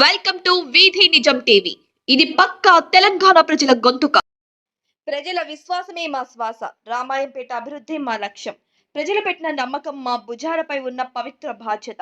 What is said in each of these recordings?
Welcome to వీధి నిజం TV. ఇది పక్కా తెలంగాణ ప్రజల గొంతుక. ప్రజల విశ్వాసమే మా శ్వాస. రామాయంపేట అభివృద్ధి మా లక్ష్యం. ప్రజలు పెట్టిన నమ్మకం మా భుజాలపై ఉన్న పవిత్ర బాధ్యత.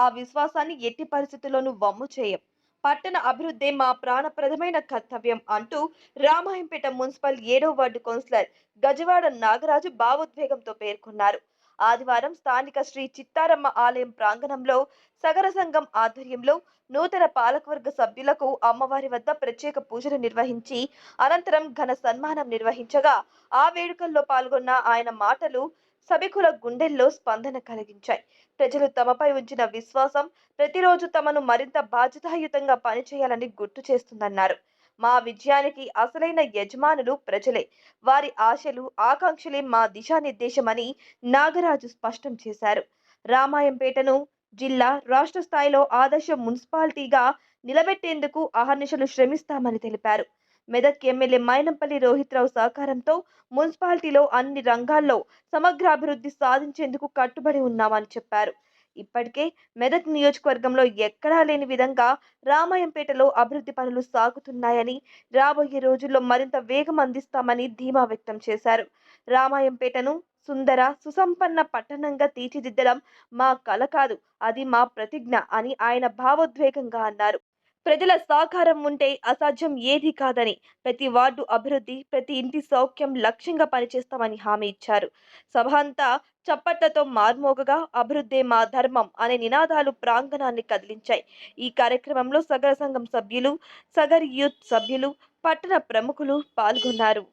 ఆ విశ్వాసాన్ని ఎట్టి పరిస్థితుల్లోనూ వమ్ము చేయం. పట్టణ అభివృద్ధి మా ప్రాణప్రదమైన కర్తవ్యం అంటూ రామాయంపేట మున్సిపల్ 7వ వార్డు కౌన్సిలర్ గజవాడ నాగరాజు భావోద్వేగంతో పేర్కొన్నారు. ఆదివారం స్థానిక శ్రీ చిత్తారమ్మ ఆలయం ప్రాంగణంలో సగర సంఘం ఆధ్వర్యంలో నూతన పాలకవర్గ సభ్యులకు అమ్మవారి వద్ద ప్రత్యేక పూజలు నిర్వహించి అనంతరం ఘన సన్మానం నిర్వహించగా ఆ వేడుకల్లో పాల్గొన్న ఆయన మాటలు సభికుల గుండెల్లో స్పందన కలిగించాయి. ప్రజలు తమపై ఉంచిన విశ్వాసం ప్రతిరోజు తమను మరింత బాధ్యతాయుతంగా పనిచేయాలని గుర్తు చేస్తుందన్నారు. మా విజయానికి అసలైన యజమానులు ప్రజలే. వారి ఆశలు ఆకాంక్షలే మా దిశానిర్దేశమని నాగరాజు స్పష్టం చేశారు. రామాయంపేటను జిల్లా రాష్ట్ర స్థాయిలో ఆదర్శ మున్సిపాలిటీగా నిలబెట్టేందుకు అహర్నిశలు శ్రమిస్తామని తెలిపారు. మెదక్ ఎమ్మెల్యే మైనంపల్లి రోహిత్రావు సహకారంతో మున్సిపాలిటీలో అన్ని రంగాల్లో సమగ్రాభివృద్ధి సాధించేందుకు కట్టుబడి ఉన్నామని చెప్పారు. ఇప్పటికే మెదక్ నియోజకవర్గంలో ఎక్కడా లేని విధంగా రామాయంపేటలో అభివృద్ధి పనులు సాగుతున్నాయని, రాబోయే రోజుల్లో మరింత వేగం అందిస్తామని ధీమా వ్యక్తం చేశారు. రామాయంపేటను సుందర సుసంపన్న పట్టణంగా తీర్చిదిద్దడం మా కల కాదు, అది మా ప్రతిజ్ఞ అని ఆయన భావోద్వేగంగా అన్నారు. ప్రజల సహకారం ఉంటే అసాధ్యం ఏదీ కాదని, ప్రతి వార్డు అభివృద్ధి, ప్రతి ఇంటి సౌఖ్యం లక్ష్యంగా పనిచేస్తామని హామీ ఇచ్చారు. సభ అంతా చప్పట్లతో మార్మోగగా అభివృద్ధే మా ధర్మం అనే నినాదాలు ప్రాంగణాన్ని కదిలించాయి. ఈ కార్యక్రమంలో సగర సంఘం సభ్యులు, సగర్ యూత్ సభ్యులు, పట్టణ ప్రముఖులు పాల్గొన్నారు.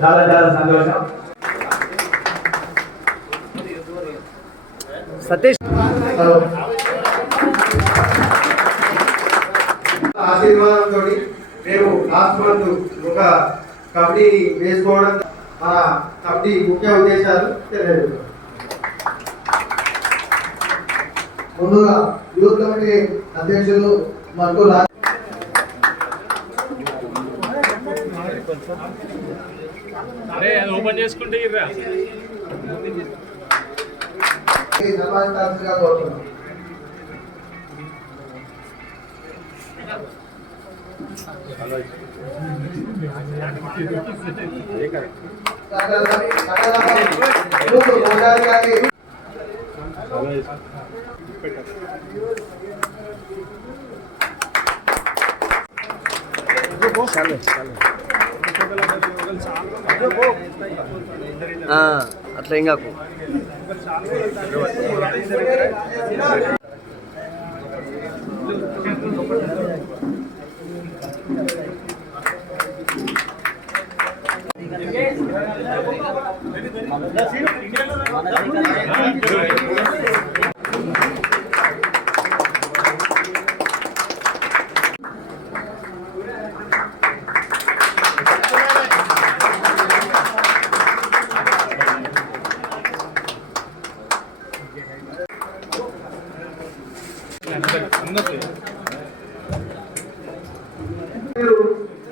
చాలా చాలా సంతోషం. సతీష్ ఆశీర్వాదంతో మేము లాస్ట్ మంత్ ఒక కబడ్డీ వేసుకోవడం మన కబడ్డీ ముఖ్య ఉద్దేశాలు తెలియదు. ముందుగా యూత్ కమిటీ అధ్యక్షులు మనకు ఓపెన్ చేసుకుంటే కోరుతున్నాం. అట్లా ఏం కాకు.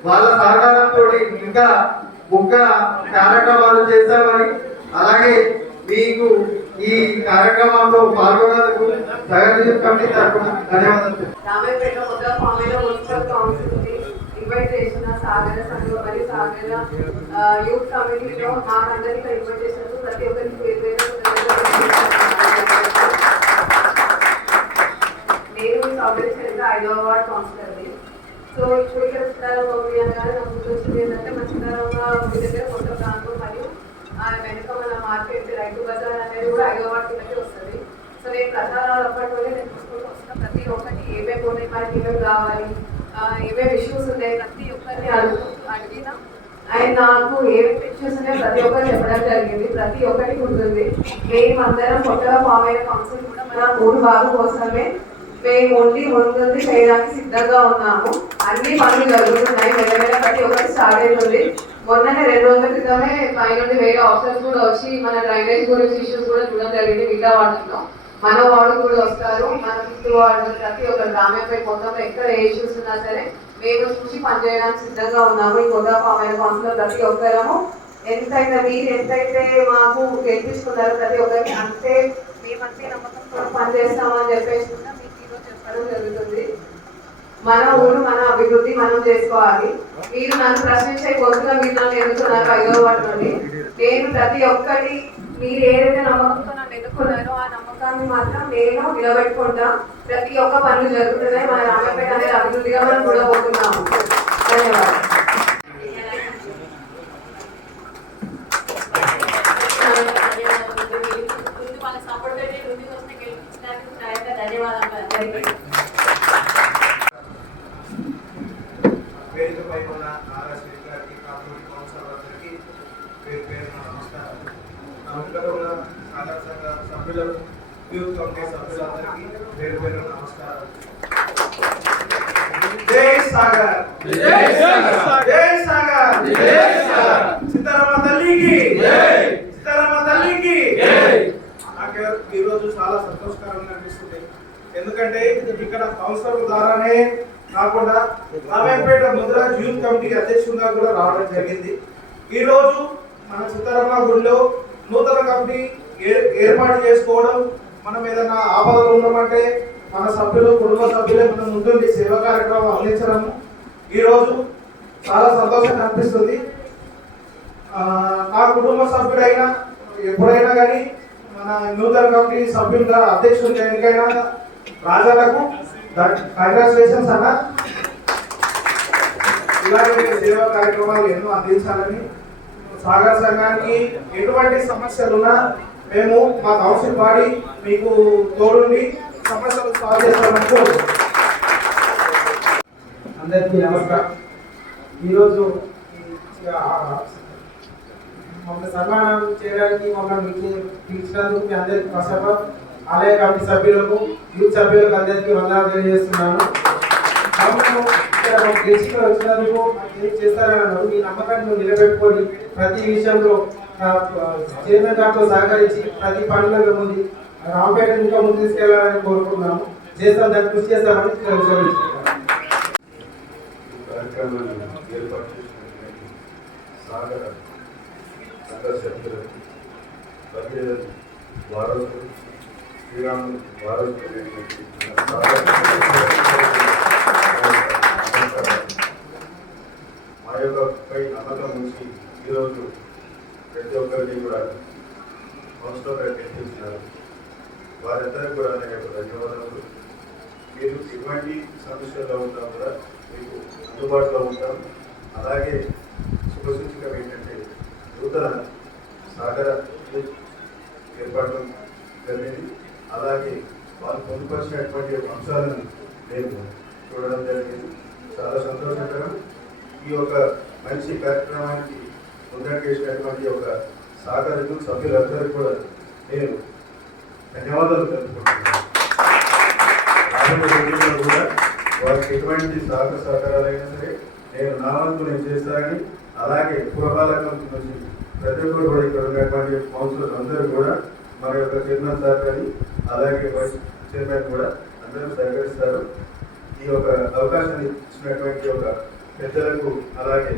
వాళ్ళ సహకారంతో ఇంకా ముఖ్య కార్యక్రమాలు చేశామని, అలాగే మీకు ఈ కార్యక్రమంలో పాల్గొన్నందుకు సగర్ కమిటీ తరఫున ధన్యవాదాలు. రామాయంపేట కొత్త ఫామిలో మున్సిపల్ కౌన్సిల్ ఇన్వైట్ చేసిన సాగర సంఘం మరియు సాగర యూత్ కమిటీలో మాకందరికీ ఇన్వైట్ చేసినందుకు ప్రతి ఒక్కరికి నేను సాగర్ 5వ వార్డ్ కౌన్సిలర్ని. సో ఇప్పుడు ఇక్కడ చిత్తారమ్మ అనగానే నాకు గుర్తొచ్చింది ఏంటంటే మా చిత్తారమ్మ దగ్గర కొత్త ప్రాంతం మరియు వెనుక మన మార్కెట్ రైతు బజార్ అనేది కూడా 5వ వార్డ్ కిందకే వస్తుంది. సో నేను ప్రచారాలు అప్పటి నేను చూసుకుంటూ వస్తున్నా. ప్రతి ఒక్కటి ఏమేమి ఉన్నాయి, మనకి ఏమేమి కావాలి, ఏమేమి ఇష్యూస్ ఉన్నాయి, ప్రతి ఒక్కరిని అడిగినా అండ్ నాకు ఏ ఇష్యూస్ ఉన్నాయో ప్రతి ఒక్కరు చెప్పడం జరిగింది. ప్రతి ఒక్కటి ఉంటుంది. మేమందరం కొత్తగా ఫామ్ అయిన కౌన్సిల్ కూడా మన ఊరు బాగు కోసమే మేము ముందుంది చేయడానికి సిద్ధంగా ఉన్నాము. అన్ని పనులు జరుగుతున్నాయి. మెల్లమెల్ల ప్రతి ఒక్కటి స్టార్ట్ అవుతుంది. మొన్ననే 2 రోజుల క్రితమే పై నుండి వేరే ఆఫీసర్స్ కూడా వచ్చి మన డ్రైనేజ్ గురించి ఇష్యూస్ కూడా చూడడం జరిగింది. మిగతా వాటిలో మన వార్డు కూడా వస్తారు. మన చుట్టూ వార్డు ప్రతి ఒక్క గ్రామంపై మొత్తం ఎక్కడ ఏ ఇష్యూస్ ఉన్నా సరే మేము చూసి పనిచేయడానికి సిద్ధంగా ఉన్నాము. ఈ కొత్త ఫామ్ అయిన కౌన్సిలర్ ప్రతి ఒక్కరము ఎంతైతే మాకు గెలిపించుకున్నారో ప్రతి ఒక్కరికి అంతే మేమంతే నమ్మకంతో పనిచేస్తామని చెప్పేసి కూడా మీకు ఈరోజు చెప్పడం జరుగుతుంది. మన ఊరు మన అభివృద్ధి మనం చేసుకోవాలి. మీరు నన్ను ప్రశ్నించే కొద్దిగా మీరు నన్ను ఎన్నుకున్నారు 5వ వార్డు నుండి. నేను ప్రతి ఒక్కటి మీరు ఏదైతే నమ్మకంతో నన్ను ఎన్నుకున్నారో ఆ నమ్మకాన్ని మాత్రం నేను నిలబెట్టుకుంటా. ప్రతి ఒక్క పనులు జరుగుతున్నాయి. మన రామాయపేట అనేది అభివృద్ధిగా మనం చూడబోతున్నాము. ధన్యవాదాలు. వేదికపై ఉన్న ఆర్ఎస్ గారికి, కాంగ్రెస్ కౌన్సిలర్లందరికీ పేరు పేరున నమస్కారం. నా వెనుక ఉన్న సాగర్ సంఘ సభ్యులకు, యూత్ కమిటీ సభ్యులందరికీ పేరు పేరున నమస్కారం. జై సాగర్, జై సాగర్, జై సాగర్, జై సాగర్. సీతారామ తల్లికి జై, సీతారామ తల్లికి జై. నాకు ఈరోజు చాలా సంతోషకరంగా అనిపిస్తుంది. ఎందుకంటే ఇక్కడ కౌన్సిలర్ ద్వారానే కాకుండా రామాయంపేట ముద్రాజ్ యూత్ కమిటీ అధ్యక్షుడిగా కూడా రావడం జరిగింది. ఈరోజు మన సీతారామ గుడిలో నూతన కమిటీ ఏర్పాటు చేసుకోవడం, మనం ఏదైనా ఆపదలు ఉన్నామంటే మన సభ్యులు, కుటుంబ సభ్యులే మనం ముందుండి సేవా కార్యక్రమం అందించడము ఈరోజు చాలా సంతోషంగా అనిపిస్తుంది. నా కుటుంబ సభ్యుడైనా ఎప్పుడైనా కానీ మన నూతన కమిటీ సభ్యులుగా అధ్యక్షుడిగా ఎన్నికైనా రాజాలకు కంగ్రాచులేషన్స్ అన్న. ఇలాంటి సేవా కార్యక్రమాలు ఎన్నో అందించాలని, సాగర్ సంఘానికి ఎటువంటి సమస్యలున్నా మేము మా కౌన్సిల్ బాడీ మీకు తోడుండి సమస్యలు సాల్వ్ చేస్తామని. అందరికీ నమస్కారం. ఈరోజు మమ్మల్ని సన్మానం చేయడానికి మమ్మల్ని పిలిచినందుకు మీ అందరికీ ఫస్ట్ ఆలయ కమిటీ సభ్యులకు, యూత్ సభ్యులకు అందరికీ వందనాలు తెలియజేస్తున్నాను. గెలిచి వచ్చినందుకు ఏం చేస్తారని అన్నారు. మీ నమ్మకాన్ని నువ్వు నిలబెట్టుకొని ప్రతి విషయంలో చైర్మన్ గారితో సహకరించి ప్రతి పనులలో ఉంది రాంపేట ఇంకా ముందు తీసుకెళ్లాలని కోరుకుంటున్నాము. చేస్తాం, దాన్ని కృషి చేస్తామని శ్రీరాములు మా యొక్క పై నమ్మకం ఉంచి ఈరోజు ప్రతి ఒక్కరికి కూడా మనసులో కల్పించినారు. వారందరికీ కూడా నా యొక్క ధన్యవాదాలు. మీరు ఎటువంటి సమస్యల్లో ఉన్నా కూడా మీకు అందుబాటులో ఉంటాం. అలాగే శుభసూచికం ఏంటంటే నూతన సాగర ఏర్పాటు జరిగింది. అలాగే వాళ్ళు పొందుపరిచినటువంటి అంశాలను మేము చూడడం జరిగింది. చాలా సంతోషకరం. ఈ యొక్క మంచి కార్యక్రమానికి ముందడుగేసినటువంటి ఒక సాగరికు సభ్యులందరికీ కూడా నేను ధన్యవాదాలు తెలుపుకుంటున్నాను. రాబోయే రోజుల్లో కూడా వారికి ఎటువంటి సహకారాలైనా సరే నేను నా వంతు నేను చేస్తానని, అలాగే పూర్వకాలం నుంచి ప్రతి ఒక్కరు కూడా ఇక్కడ ఉన్నటువంటి కౌన్సిలర్స్ అందరూ కూడా మన యొక్క చైర్మన్ సార్ కానీ అలాగే వైస్ చైర్మన్ కూడా అందరూ సహకరిస్తారు. ఈ యొక్క అవకాశాన్ని ఇచ్చినటువంటి ఒక పెద్దలకు అలాగే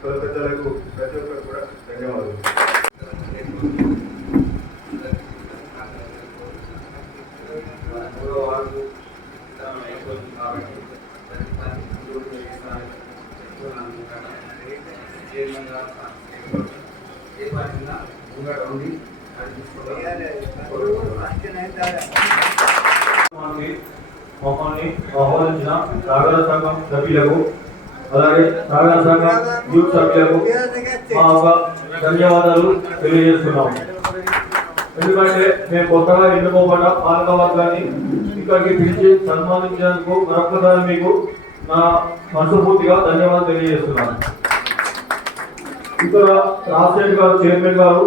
కుల పెద్దలకు ప్రతి ఒక్కరు కూడా ధన్యవాదాలు. మమ్మల్ని ఆహ్వానించిన సాగర సంఘం సభ్యులకు అలాగే సాగర సంఘం యూత్ సభ్యులకు మా యొక్క ధన్యవాదాలు తెలియజేస్తున్నాము. ఎందుకంటే మేము కొత్తగా ఎన్నుకోబడ్డ పాలకవర్గాన్ని ఇక్కడికి పిలిచి సన్మానించినందుకు మరొకసారి మీకు నా మనస్ఫూర్తిగా ధన్యవాదాలు తెలియజేస్తున్నాను. ఇక్కడ రాజశేఖర్ గారు చైర్మన్ గారు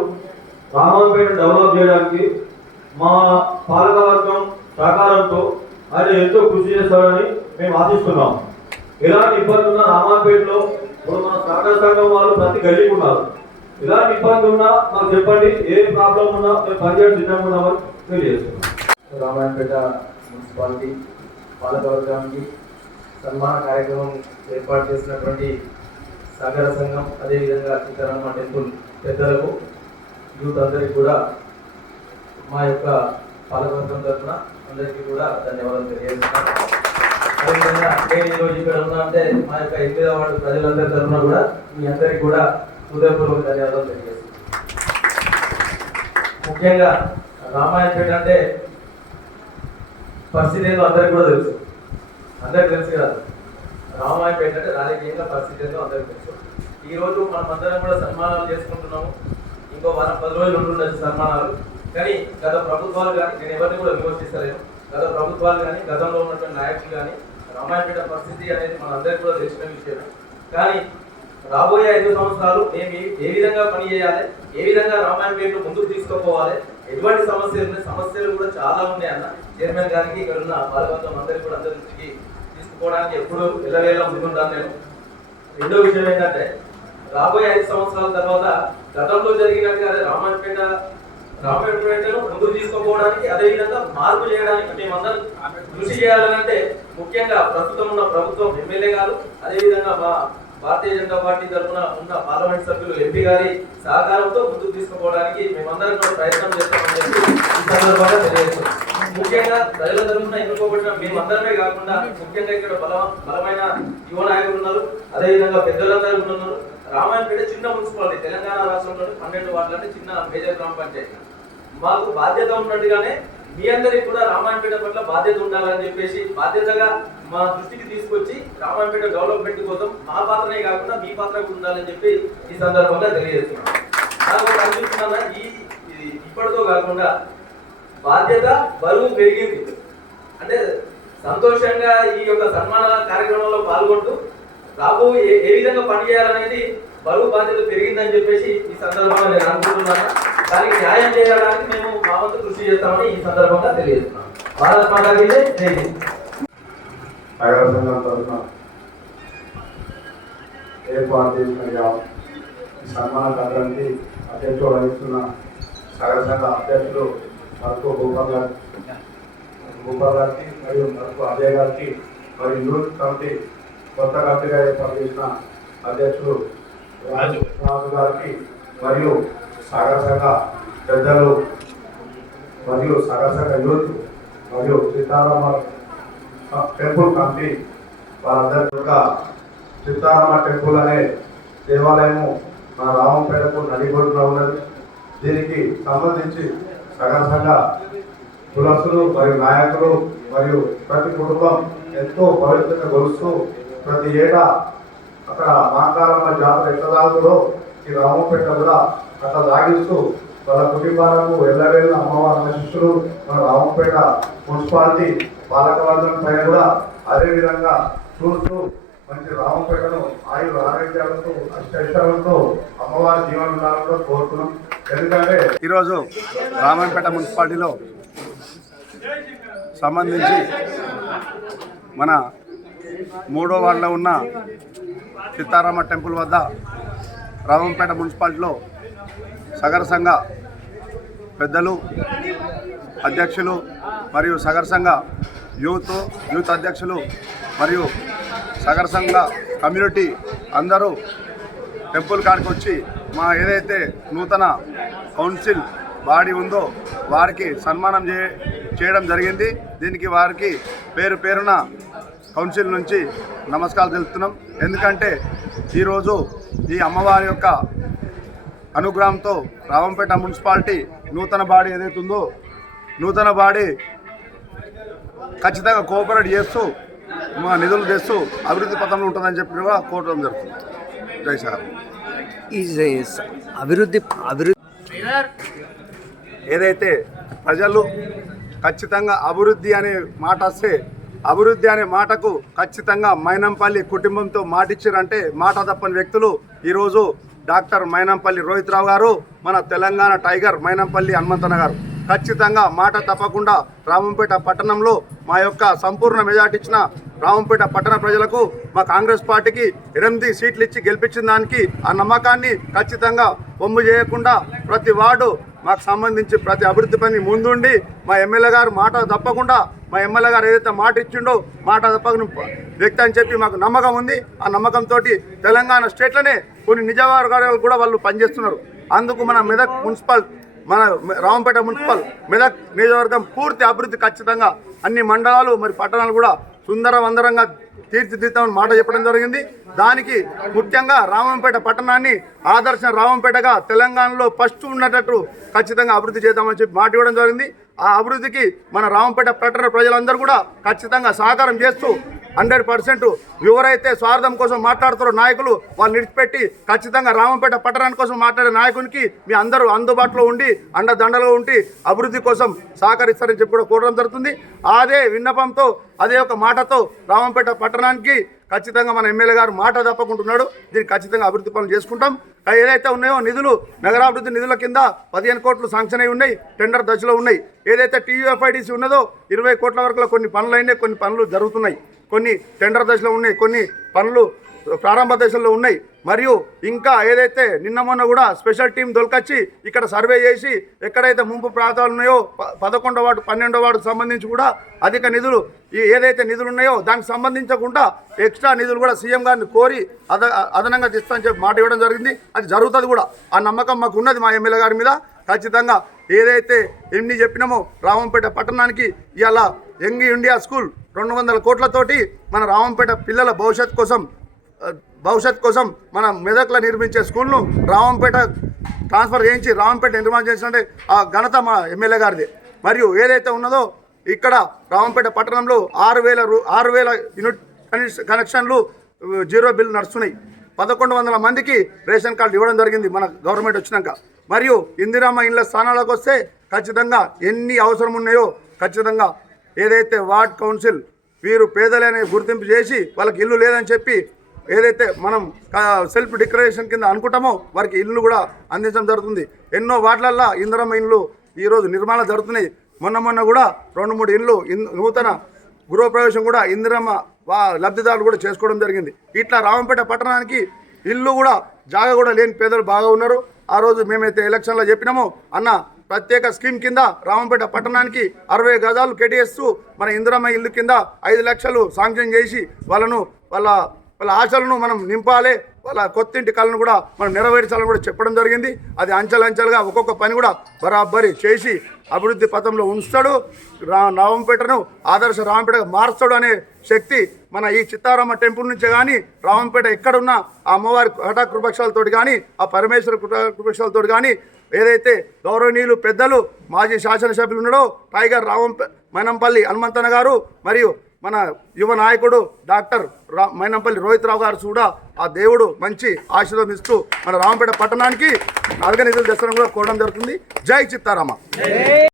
రామాయపేట డెవలప్ చేయడానికి మా పాలకవర్గం సహకారంతో ఆయన ఎంతో కృషి చేస్తారని మేము ఆశిస్తున్నాం. ఎలాంటి ఇబ్బంది ఉన్నా రామాయపేటలో ఇప్పుడు మన సహకార సంఘం వాళ్ళు ప్రతి గల్లీకి ఉన్నారు. ఎలాంటి ఇబ్బంది ఉన్నా మాకు చెప్పండి, ఏ ప్రాబ్లం ఉన్నా మేము పనిచేయడం సిద్ధంగా ఉన్నామని తెలియజేస్తున్నాం. రామాయణపేట మున్సిపాలిటీ పాలకవర్గానికి సన్మాన కార్యక్రమం ఏర్పాటు చేసినటువంటి సహకార సంఘం, అదేవిధంగా సీతారామ టెంపుల్ పెద్దలకు, యూత్ అందరికీ కూడా మా యొక్క పాలకవర్గం తరఫున అందరికీ కూడా ధన్యవాదాలు తెలియజేస్తున్నాను. అదేవిధంగా నేను ఈరోజు ఇక్కడ ఉన్నా అంటే మా యొక్క 8వ వార్డు ప్రజలందరి తరఫున కూడా మీ అందరికీ కూడా హృదయపూర్వక ధన్యవాదాలు తెలియజేస్తున్నాను. ముఖ్యంగా రామాయణపేట అంటే పరిస్థితి ఏందో అందరికీ కూడా తెలుసు. అందరికి తెలుసు కదా, రామాయణపేట అంటే రాజకీయంగా పరిస్థితి ఏందో అందరికీ తెలుసు. ఈరోజు మనం అందరం కూడా సన్మానాలు చేసుకుంటున్నాము. ఇంకో 10 రోజులు ఉంటుండొచ్చు సన్మానాలు. కానీ గత ప్రభుత్వాలు కానీ, నేను ఎవరిని కూడా విమర్శిస్తలేను, గత ప్రభుత్వాలు కానీ గతంలో ఉన్నటువంటి నాయకులు కానీ రామాయణపేట పరిస్థితి అనేది మన అందరికీ కూడా తెలిసిన విషయమే. కానీ రాబోయే 5 సంవత్సరాలు మేము ఏ విధంగా పని చేయాలి, ఏ విధంగా రామాయణపేటను ముందుకు తీసుకుపోవాలి, ఎటువంటి సమస్యలు ఉన్నాయి, సమస్యలు కూడా చాలా ఉన్నాయి అన్న చైర్మన్ గారికి, ఇక్కడ ఉన్న పాలకవర్గం అందరికీ కూడా అందరి దృష్టికి తీసుకోవడానికి ఎప్పుడు వెళ్ళవేళ ముందుంటాను నేను. రెండో విషయం ఏంటంటే రాబోయే 5 సంవత్సరాల తర్వాత గతంలో జరిగినట్టుగా రామాయణపేటను ముందుకు తీసుకుపోవడానికి, అదేవిధంగా మార్పు చేయడానికి మేమందరం కృషి చేయాలంటే ముఖ్యంగా ప్రస్తుతం ఉన్న ప్రభుత్వం ఎమ్మెల్యే గారు, అదేవిధంగా మా భారతీయ జనతా పార్టీ తరఫున ఉన్న పార్లమెంట్ సభ్యులు ఎంపీ గారి సహకారంతో ముందుకు తీసుకుపోవడానికి మేమందరం కూడా ప్రయత్నం చేస్తామని చెప్పి ఈ సందర్భంగా తెలియజేస్తున్నాం. ముఖ్యంగా ప్రజల తరఫున ఎన్నుకోబడిన మేమందరమే కాకుండా ముఖ్యంగా ఇక్కడ బలమైన యువ నాయకులు ఉన్నారు, అదేవిధంగా పెద్దలందరూ ఉన్నారు. రామాయణపేట చిన్న మున్సిపాలిటీ, తెలంగాణ రాష్ట్రంలోని 12 వార్డులు అంటే చిన్న మేజర్ గ్రామ పంచాయతీ. మాకు బాధ్యత ఉన్నట్టుగానే మీ అందరికీ కూడా రామాయణపేట పట్ల బాధ్యత ఉండాలని చెప్పేసి బాధ్యతగా మా దృష్టికి తీసుకొచ్చి రామాయణపేట డెవలప్మెంట్ కోసం మా పాత్రనే కాకుండా మీ పాత్ర కూడా ఉండాలని చెప్పి ఈ సందర్భంగా తెలియజేస్తున్నాం. నాకు అనిపిస్తున్నా ఇప్పటితో కాకుండా బాధ్యత బరువు పెరిగింది. అంటే సంతోషంగా ఈ యొక్క సన్మాన కార్యక్రమంలో పాల్గొంటూ ఏ విధంగా పనిచేయాలనేది బరువు బాధ్యత పెరిగిందని చెప్పేసి ఈ సందర్భంగా నేను అనుకుంటున్నాను. దానికి న్యాయం చేయడానికి మేము మా వంతు కృషి చేస్తామని ఈ సందర్భంగా తెలియజేస్తున్నాం. భారత్ మాతా కీ జై. జై హింద్. సహకార సంఘం తరఫున ఏర్పాటు చేసిన సన్మాన కార్యానికి అధ్యక్షుడు వహిస్తున్న సహకార సంఘ అధ్యక్షులు మరుకు భూపాల్ గారికి మరియు మరుకు అజయ్ గారికి, మరియు యూత్ కమిటీ కొత్త కమిటీగా ఏర్పాటు చేసిన అధ్యక్షుడు రాజు గారికి, మరియు సహకార సంఘ పెద్దలు మరియు సహకార సంఘ యూత్ మరియు సీతారామ టెంపుల్ కమిటీ వారందరి యొక్క సీతారామ టెంపుల్ అనే దేవాలయము మన రామంపేటకు నడిబొడ్డులో ఉన్నది. దీనికి సంబంధించి సహకార సంఘ కులస్తులు మరియు నాయకులు మరియు ప్రతి కుటుంబం ఎంతో పవిత్రంగా కొలుస్తూ ప్రతి ఏటా అక్కడ మాంకారమ్మ జాతర ఎట్లా సాగుతుందో ఈ రామంపేట కూడా అట్లా సాగిస్తూ వాళ్ళ కుటుంబాలకు ఎల్లవేళ అమ్మవారి శిష్యులు మన రామంపేట మున్సిపాలిటీ పాలకవర్గం పైన కూడా అదేవిధంగా చూస్తూ మంచి రామంపేటను ఆయుర ఆరోగ్యాలతో అష్టైశ్వర్యాలతో అమ్మవారి జీవనం ఉండాలని కూడా కోరుతున్నాం. ఎందుకంటే ఈరోజు రామాయణపేట మున్సిపాలిటీలో సంబంధించి మన 3వ వార్డులో ఉన్న సీతారామ టెంపుల్ వద్ద రామంపేట మున్సిపాలిటీలో సహకార సంఘ పెద్దలు, అధ్యక్షులు మరియు సహకార సంఘ యూత్ అధ్యక్షులు మరియు సహకార సంఘ కమ్యూనిటీ అందరూ టెంపుల్ కాడికి వచ్చి మా ఏదైతే నూతన కౌన్సిల్ బాడీ ఉందో వారికి సన్మానం చేయడం జరిగింది. దీనికి వారికి పేరున కౌన్సిల్ నుంచి నమస్కారాలు తెలుపుతున్నాం. ఎందుకంటే ఈరోజు ఈ అమ్మవారి యొక్క అనుగ్రహంతో రామంపేట మున్సిపాలిటీ నూతన బాడీ ఏదైతే ఉందో నూతన బాడీ ఖచ్చితంగా కోఆపరేట్ చేస్తూ మా నిధులు తెస్తూ అభివృద్ధి పథంలో ఉంటుందని చెప్పి కూడా కోరడం జరుగుతుంది. జై సార్. అభివృద్ధి ఏదైతే ప్రజలు ఖచ్చితంగా అభివృద్ధి అనే మాట వస్తే అభివృద్ధి అనే మాటకు ఖచ్చితంగా మైనంపల్లి కుటుంబంతో మాటిచ్చారంటే మాట తప్పని వ్యక్తులు ఈరోజు డాక్టర్ మైనంపల్లి రోహిత్ రావు గారు, మన తెలంగాణ టైగర్ మైనంపల్లి హనుమంతన్న గారు ఖచ్చితంగా మాట తప్పకుండా రామంపేట పట్టణంలో మా యొక్క సంపూర్ణ మెజార్టీ ఇచ్చిన రామంపేట పట్టణ ప్రజలకు మా కాంగ్రెస్ పార్టీకి 8 సీట్లు ఇచ్చి గెలిపించిన దానికి ఆ నమ్మకాన్ని ఖచ్చితంగా వమ్ము చేయకుండా ప్రతి వార్డు మాకు సంబంధించి ప్రతి అభివృద్ధి పని ముందుండి మా ఎమ్మెల్యే గారు మాట తప్పకుండా మా ఎమ్మెల్యే గారు ఏదైతే మాట ఇచ్చిండో మాట తప్పకుండా వ్యక్తి అని చెప్పి మాకు నమ్మకం ఉంది. ఆ నమ్మకంతో తెలంగాణ స్టేట్లోనే కొన్ని నిజవర్గాలు కూడా వాళ్ళు పనిచేస్తున్నారు. అందుకు మన మెదక్ మున్సిపల్ మన రామంపేట మున్సిపల్ మెదక్ నియోజకవర్గం పూర్తి అభివృద్ధి ఖచ్చితంగా అన్ని మండలాలు మరి పట్టణాలు కూడా సుందరవందరంగా తీర్చిదిద్దామని మాట చెప్పడం జరిగింది. దానికి ముఖ్యంగా రామంపేట పట్టణాన్ని ఆదర్శ రామంపేటగా తెలంగాణలో ఫస్ట్ ఉన్నట్టు ఖచ్చితంగా అభివృద్ధి చేద్దామని చెప్పి మాట ఇవ్వడం జరిగింది. ఆ అభివృద్ధికి మన రామంపేట పట్టణ ప్రజలందరూ కూడా ఖచ్చితంగా సహకారం చేస్తూ 100% ఎవరైతే స్వార్థం కోసం మాట్లాడుతారో నాయకులు వాళ్ళు విడిచిపెట్టి ఖచ్చితంగా రామంపేట పట్టణాని కోసం మాట్లాడే నాయకునికి మీ అందరూ అందుబాటులో ఉండి అండదండలో ఉండి అభివృద్ధి కోసం సహకరిస్తారని చెప్పి కూడా కోరడం జరుగుతుంది. అదే విన్నపంతో అదే ఒక మాటతో రామంపేట పట్టణానికి ఖచ్చితంగా మన ఎమ్మెల్యే గారు మాట తప్పకుంటున్నాడు. దీనికి ఖచ్చితంగా అభివృద్ధి పనులు చేసుకుంటాం. ఏదైతే ఉన్నాయో నిధులు నగరాభివృద్ధి నిధుల కింద 15 కోట్లు శాంక్షన్ అయి ఉన్నాయి, టెండర్ దశలో ఉన్నాయి. ఏదైతే TUFIDC ఉన్నదో 20 కోట్ల వరకు కొన్ని పనులు అయినాయి, కొన్ని పనులు జరుగుతున్నాయి, కొన్ని టెండర్ దశలో ఉన్నాయి, కొన్ని పనులు ప్రారంభ దశలో ఉన్నాయి. మరియు ఇంకా ఏదైతే నిన్న మొన్న కూడా స్పెషల్ టీం దొరకొచ్చి ఇక్కడ సర్వే చేసి ఎక్కడైతే ముంపు ప్రాంతాలు ఉన్నాయో 11వ వార్డు 12వ వార్డుకు సంబంధించి కూడా అధిక నిధులు ఏదైతే నిధులు ఉన్నాయో దానికి సంబంధించకుండా ఎక్స్ట్రా నిధులు కూడా సీఎం గారిని కోరి అదనంగా తెస్తామని చెప్పి మాట ఇవ్వడం జరిగింది. అది జరుగుతుంది కూడా. ఆ నమ్మకం మాకు ఉన్నది మా ఎమ్మెల్యే గారి మీద. ఖచ్చితంగా ఏదైతే ఎన్ని చెప్పినామో రామంపేట పట్టణానికి ఇవాళ యంగ్ ఇండియా స్కూల్ 200 కోట్లతోటి మన రామంపేట పిల్లల భవిష్యత్ కోసం మన మెదక్లో నిర్మించే స్కూల్ను రామంపేట ట్రాన్స్ఫర్ చేయించి రామంపేట నిర్మాణం చేసినట్టే ఆ ఘనత మా ఎమ్మెల్యే గారిది. మరియు ఏదైతే ఉన్నదో ఇక్కడ రామంపేట పట్టణంలో 6,000 యూనిట్ కనెక్షన్లు 0 బిల్ నడుస్తున్నాయి. 1100 మందికి రేషన్ కార్డు ఇవ్వడం జరిగింది మన గవర్నమెంట్ వచ్చినాక. మరియు ఇందిరమ్మ ఇళ్ళ స్థానాలకు వస్తే ఖచ్చితంగా ఎన్ని అవసరం ఉన్నాయో ఖచ్చితంగా ఏదైతే వార్డ్ కౌన్సిల్ వీరు పేదలనే గుర్తింపు చేసి వాళ్ళకి ఇల్లు లేదని చెప్పి ఏదైతే మనం సెల్ఫ్ డిక్లరేషన్ కింద అనుకుంటామో వారికి ఇల్లు కూడా అందించడం జరుగుతుంది. ఎన్నో వార్డులల్లో ఇందిరమ్మ ఇల్లు ఈరోజు నిర్మాణం జరుగుతున్నాయి. మొన్న కూడా 2-3 ఇళ్ళు నూతన గృహప్రవేశం కూడా ఇందిరమ్మ లబ్ధిదారులు కూడా చేసుకోవడం జరిగింది. ఇట్లా రామంపేట పట్టణానికి ఇల్లు కూడా జాగా కూడా లేని పేదలు బాగా ఉన్నారు. ఆ రోజు మేమైతే ఎలక్షన్లో చెప్పినామో అన్న ప్రత్యేక స్కీమ్ కింద రామంపేట పట్టణానికి 60 గజాలు కేటాయిస్తూ మన ఇందిరమ్మ ఇల్లు కింద 5 లక్షలు శాంక్షన్ చేసి వాళ్ళ ఆశలను మనం నింపాలి, వాళ్ళ కొత్తింటి కళను కూడా మనం నెరవేర్చాలని కూడా చెప్పడం జరిగింది. అది అంచెలంచెలుగా ఒక్కొక్క పని కూడా బరాబరి చేసి అభివృద్ధి పథంలో ఉంచుతాడు. రామంపేటను ఆదర్శ రామంపేటగా మార్చాడు అనే శక్తి మన ఈ చిత్తారామ టెంపుల్ నుంచే కానీ రామంపేట ఎక్కడున్నా ఆ అమ్మవారి హఠా కృపక్షాలతో కానీ ఆ పరమేశ్వర కృపక్షాలతో కానీ ఏదైతే గౌరవనీయులు పెద్దలు మాజీ శాసనసభ్యులు ఉన్నాడో టైగర్ మైనంపల్లి హనుమంతన్న గారు మరియు మన యువ నాయకుడు డాక్టర్ మైనంపల్లి రోహిత్ రావు గారు కూడా ఆ దేవుడు మంచి ఆశీర్వాదం ఇస్తూ మన రామంపేట పట్టణానికి అధిక నిధులు తెచ్చడం కూడా కోరడం జరుగుతుంది. జై చిత్తారామ.